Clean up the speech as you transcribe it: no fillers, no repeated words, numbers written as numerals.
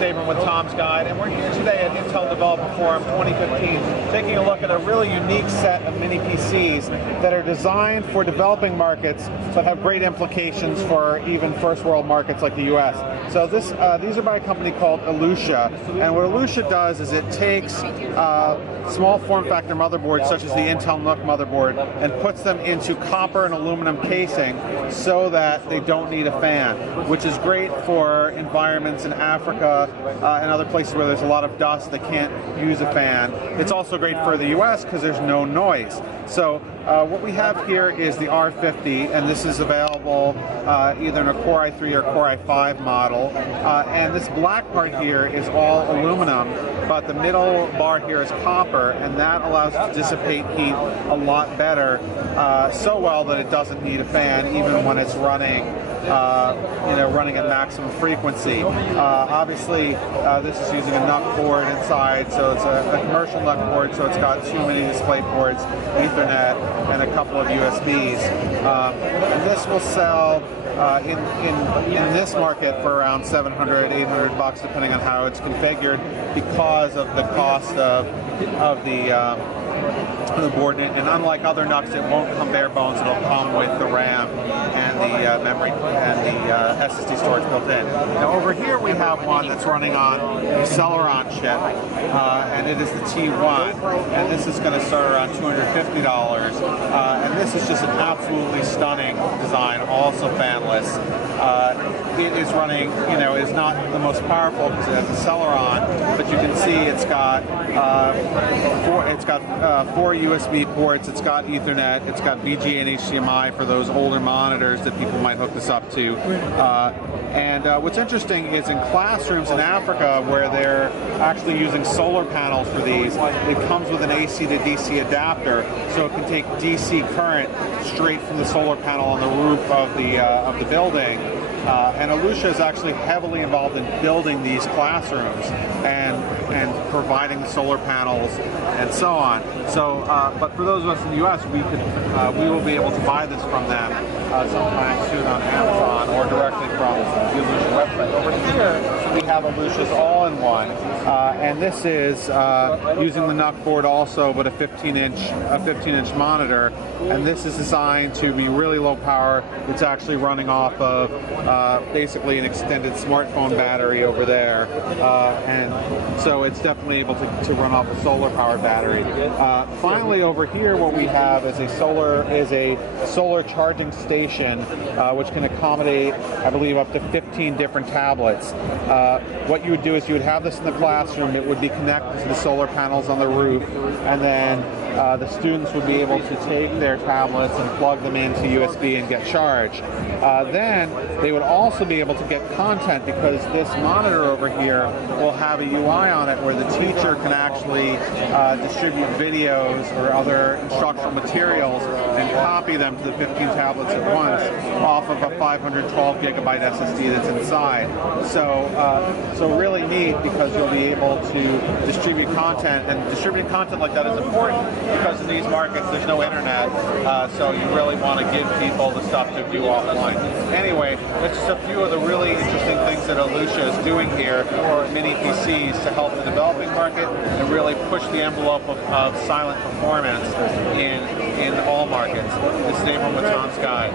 Abram with Tom's Guide, and we're here today at Intel Developer Forum 2015, taking a look at a really unique set of mini PCs that are designed for developing markets but have great implications for even first world markets like the US. So these are by a company called Aleutia, and what Aleutia does is it takes small form factor motherboards such as the Intel NUC motherboard and puts them into copper and aluminum casing so that they don't need a fan, which is great for environments in Africa and other places where there's a lot of dust that can't use a fan. It's also great for the US because there's no noise. So what we have here is the R50, and this is available either in a Core i3 or Core i5 model. And this black part here is all aluminum, but the middle bar here is copper, and that allows it to dissipate heat a lot better, so well that it doesn't need a fan even when it's running running at maximum frequency. Obviously, this is using a NUC board inside, so it's a commercial NUC board, so it's got 2 mini display ports, Ethernet, and a couple of USBs. And this will sell in this market for around $700, $800 depending on how it's configured, because of the cost of the board. And unlike other NUCs, it won't come bare bones. It'll come with the RAM and the memory and the SSD storage built in. Now over here we have one that's running on the Celeron chip, and it is the T1, and this is going to start around $250. And this is just an absolutely stunning design, also fanless. It is running, is not the most powerful because it has a Celeron, but you can see it's got four USB ports, it's got Ethernet, it's got VGA and HDMI for those older monitors that people might hook this up to. And what's interesting is in classrooms in Africa where they're actually using solar panels for these, it comes with an AC to DC adapter, so it can take DC current straight from the solar panel on the roof of the building. And Aleutia is actually heavily involved in building these classrooms and providing the solar panels and so on. So, but for those of us in the U.S., we will be able to buy this from them sometime soon on Amazon or directly from the Aleutia website. Over here, we have Aleutia's all-in-one, and this is using the NUC board also, but a 15-inch monitor, and this is designed to be really low power. It's actually running off of basically an extended smartphone battery over there, and so it's definitely able to run off a solar powered battery. Finally, over here, what we have is a solar charging station, which can accommodate, I believe, up to 15 different tablets. What you would do is you would have this in the classroom. It would be connected to the solar panels on the roof, and then the students would be able to take their tablets and plug them into USB and get charged. Then they would also be able to get content, because this monitor over here will have a UI on it where the teacher can actually distribute videos or other instructional materials and copy them to the 15 tablets at once off of a 512 gigabyte SSD that's inside. So really neat, because you'll be able to distribute content, and distributing content like that is important because in these markets there's no internet, so you really want to give people the stuff to view offline. Anyway, that's just a few of the really interesting things that Aleutia is doing here for mini PCs to help the developing market and really push the envelope of silent performance in all markets. This is Abram with Tom's Guide.